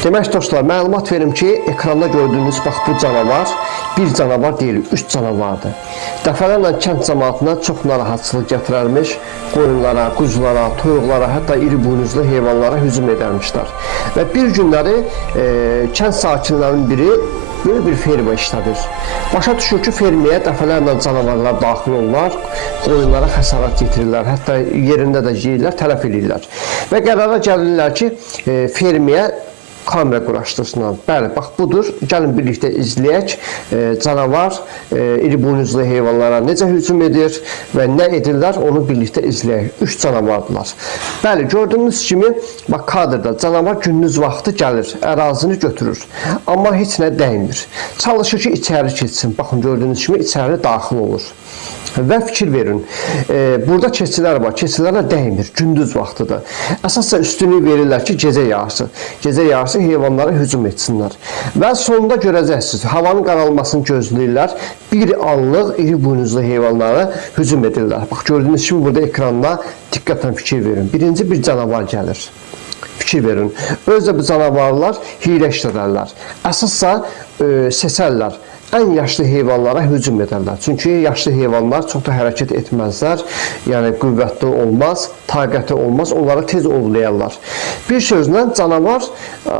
Demək dostlar, məlumat verim ki, ekranda gördüyünüz bax bu canavar bir canavar deyil, 3 canavardır. Dəfələrlə kənd cəmaatına çox narahatçılıq gətirərmiş, qoyunlara, quzulara, toyuqlara, hətta iri buynuzlu heyvanlara hücum edərmişlər. Və bir günləri kənd sakinlərinin biri böyle bir ferma işlədir. Başa düşür ki, fermaya dəfələrlə canavarlar daxil olurlar, qoyunlara xəsarət yetirirlər, hətta yerində də yeyirlər, tələf edirlər. Və qərara gəlirlər ki, fermaya kamera quraşdırsınlar. Bəli, bax budur. Gəlin birlikdə izləyək. Canavar iri buynuzlu heyvanlara necə hücum edir və nə edirlər, onu birlikdə izləyək. 3 canavardılar. Bəli, gördüyünüz kimi bax kadrda canavar gündüz vaxtı gəlir, ərazini götürür. Amma heç nə dəymir. Çalışır ki, içəri keçsin. Baxın, gördüyünüz kimi içəri daxil olur. Və fikir verin, burada keçilər var, keçilərə dəymir, gündüz vaxtıdır. Əsasla üstünlük verirlər ki, gecə yarısı. Gecə yarısı heyvanlara hücum etsinlər. Və sonunda görəcəksiniz, havanın qaralmasını gözləyirlər, bir anlıq iri buynuzlu heyvanlara hücum edirlər. Bax, gördüyünüz kimi burada ekranda diqqətlə fikir verin. Birinci bir canavar gəlir. Fikir verin, özdə bu canavarlar hiylə işlədərlər. Əsasla seçərlər. Ən yaşlı heyvanlara hücum edərlər. Çünki yaşlı heyvanlar çox da hərəkət etməzlər, yəni qüvvətli olmaz, taqəti olmaz, onları tez ovlayarlar. Bir sözlə canavar